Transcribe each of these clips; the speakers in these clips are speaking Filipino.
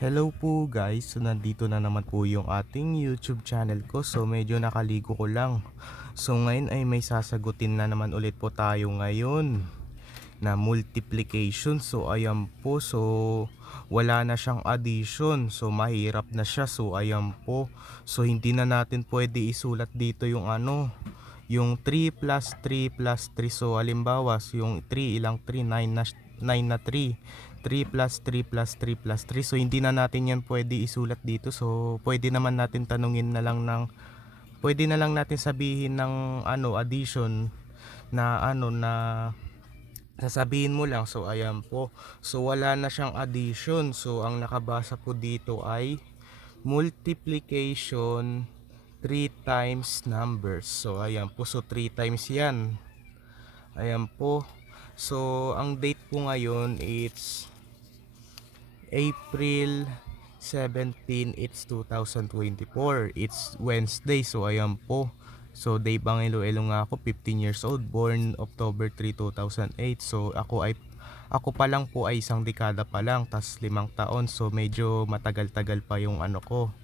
Hello po guys, so nandito na naman po yung ating YouTube channel ko. So medyo nakaligo ko lang. So ngayon ay may sasagutin na naman ulit po tayo ngayon na multiplication. So ayan po, so wala na siyang addition. So mahirap na siya. So ayan po. So hindi na natin pwede isulat dito yung yung 3 plus 3 plus 3. So halimbawa, yung 3 ilang 3, 9 na 9 na 3. 3 plus 3 plus 3 plus 3. So hindi na natin yan pwede isulat dito. So pwede naman natin tanungin na lang ng pwede na lang natin sabihin ng addition na na sasabihin mo lang. So ayan po. So wala na siyang addition. So ang nakabasa po dito ay multiplication 3 times numbers. So ayan po. So 3 times yan. Ayan po. So ang date po ngayon it's April 17, it's 2024. It's Wednesday. So ayan po. So day bang Iloilo nga ako, 15 years old, born October 3, 2008. So ako pa lang po ay isang dekada pa lang, tas 5 taon. So medyo matagal-tagal pa yung ko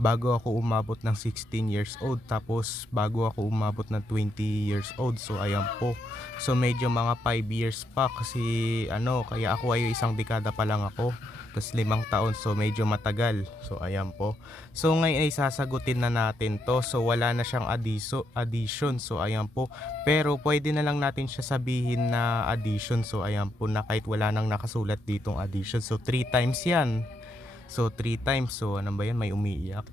bago ako umabot ng 16 years old, tapos bago ako umabot ng 20 years old. So ayan po. So medyo mga 5 years pa kasi kaya ako ay isang dekada pa lang ako, tapos 5 taon. So medyo matagal. So ayan po. So ngayon ay sasagutin na natin to. So wala na siyang addition. So ayan po. Pero pwede na lang natin siya sabihin na addition. So ayan po, na kahit wala nang nakasulat ditong addition. So 3 times yan. So 3 times. So ano ba yan? May umiiyak.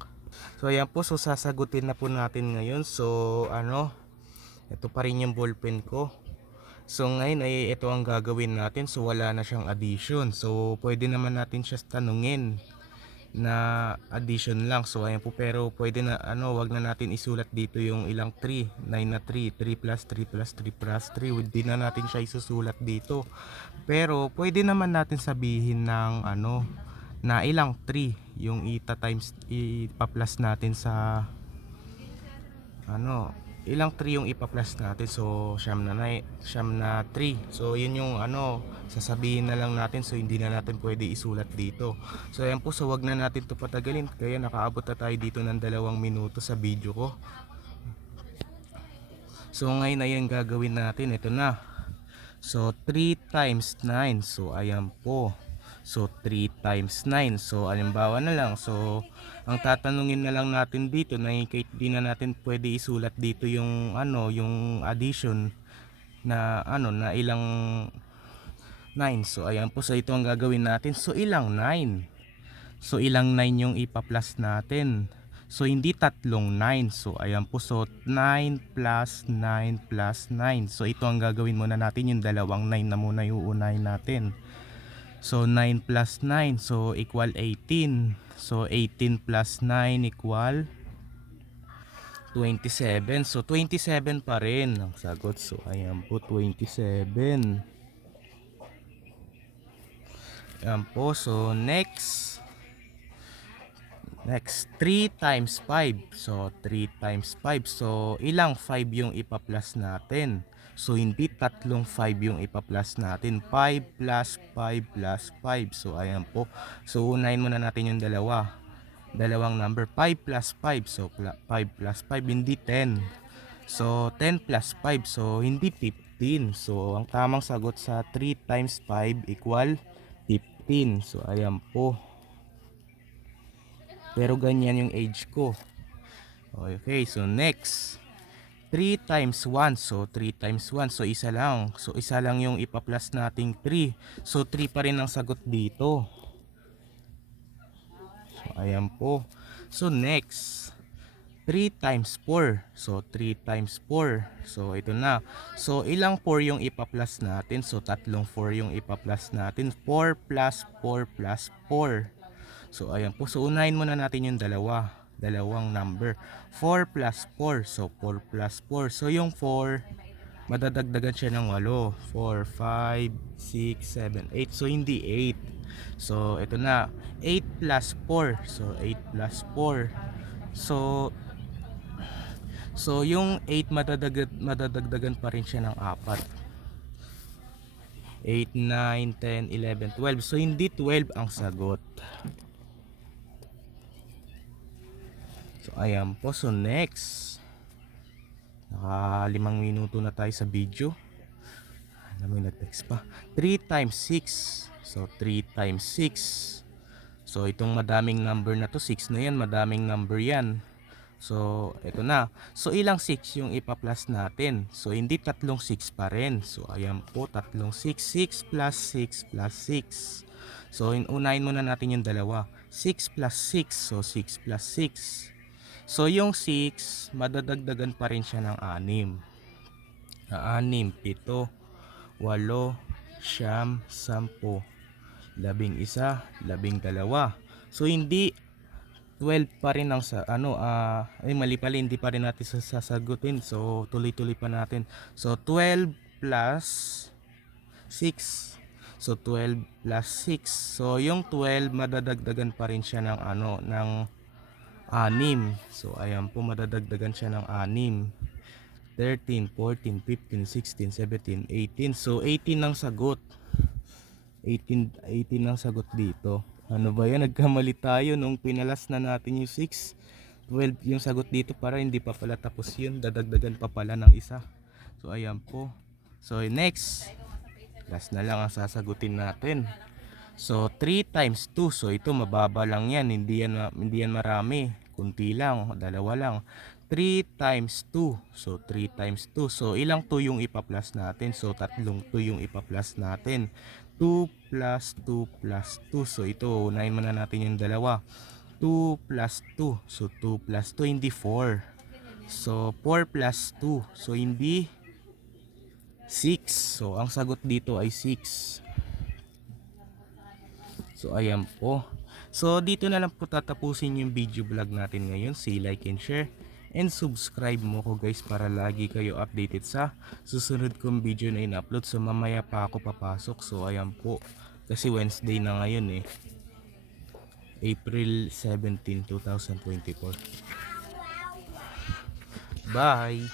So ayan po. So sasagutin na po natin ngayon. So ito pa rin yung ballpen ko. So ngayon ay ito ang gagawin natin. So wala na siyang addition. So pwede naman natin siya tanungin na addition lang. So ayan po, pero pwede na wag na natin isulat dito yung ilang 3, 9 na 3, 3 plus 3 plus 3 plus 3. Hindi na natin siya isusulat dito. Pero pwede naman natin sabihin ng na ilang 3 yung times ipa-plus natin sa ilang 3 yung ipa-plus natin. So siyam na 3. So yun yung sasabihin na lang natin. So hindi na natin pwede isulat dito. So ayan po, so wag na natin to patagalin, kaya nakaabot na tayo dito ng 2 minuto sa video ko. So ngayon ay ang gagawin natin, ito na. So 3 times 9. So ayan po. So 3 times 9. So halimbawa na lang. So ang tatanungin na lang natin dito, na kahit di na natin pwede isulat dito yung yung addition na na ilang 9. So ayan po. So ito ang gagawin natin. So ilang 9. So ilang 9 yung ipa-plus natin. So hindi tatlong 9. So ayan po. So 9 plus 9 plus 9. So ito ang gagawin muna natin, yung dalawang 9 na muna yung uunahin natin. So 9 plus 9, so equal 18. So 18 plus 9 equal 27. So 27 pa rin ang sagot. So ayan po, 27. Ayan po. So next 3 times 5. So 3 times 5. So ilang 5 yung ipa-plus natin? So hindi tatlong 5 yung ipa-plus natin. 5 plus 5 plus 5. So ayan po. So unahin muna natin yung dalawang number. 5 plus 5. So 5 plus 5 hindi 10. So 10 plus 5. So hindi 15. So ang tamang sagot sa 3 times 5 equal 15. So ayan po. Pero ganyan yung age ko. Okay, so next 3 times 1. So 3 times 1. So isa lang. So isa lang yung ipa-plus nating 3. So 3 pa rin ang sagot dito. So ayan po. So next 3 times 4. So 3 times 4. So ito na. So ilang 4 yung ipa-plus natin? So tatlong 4 yung ipa-plus natin. 4 plus 4 plus 4. So ayan po. So unahin muna natin yung dalawang number. 4 plus 4. So 4 plus 4. So yung 4 madadagdagan siya ng 8. 4, 5, 6, 7, 8. So hindi 8. So ito na. 8 plus 4. So 8 plus 4. So yung 8 madadagdagan pa rin siya ng 4. 8, 9, 10, 11, 12. So hindi 12 ang sagot. So ayan po. So next, naka 5 minuto na tayo sa video. Ano, may nag-text pa. 3 times 6. So 3 times 6. So itong madaming number na to, 6 na yan, madaming number yan. So ito na. So ilang 6 yung ipa-plus natin? So hindi tatlong 6 pa rin. So ayan po, tatlong 6. 6 plus 6 plus 6. So unahin muna natin yung dalawa. 6 plus 6. So 6 plus 6. So yung 6, madadagdagan pa rin siya ng 6. 6, 7, 8, 9, 10, 11, 12. So hindi 12 pa rin ang sa mali pala, hindi pa rin natin sasagutin. So tuloy-tuloy pa natin. So 12 plus 6. So 12 plus 6. So yung 12 madadagdagan pa rin siya ng ng 6. So ayan po, madadagdagan siya ng 6. 13, 14, 15, 16, 17, 18. So 18 ang sagot. 18 ang sagot dito. Ano ba yan? Nagkamali tayo nung pinalas na natin yung 6. 12 yung sagot dito, para hindi pa pala tapos yun. Dadagdagan pa pala ng isa. So ayan po. So next, last na lang ang sasagutin natin. So 3 times 2. So ito mababa lang yan. Hindi yan marami. Kunti lang. Dalawa lang. 3 times 2. So 3 times 2. So ilang 2 yung ipa-plus natin? So tatlong 2 yung ipa-plus natin. 2 plus 2 plus 2. So ito, unahin muna natin yung dalawa. 2 plus 2. So 2 plus 2, hindi 4. So 4 plus 2. So hindi 6. So ang sagot dito ay 6. So ayan po. So dito na lang po tatapusin yung video vlog natin ngayon. See, like and share and subscribe mo ko guys, para lagi kayo updated sa susunod kong video na in-upload. So mamaya pa ako papasok. So ayan po, kasi Wednesday na ngayon April 17, 2024. Bye!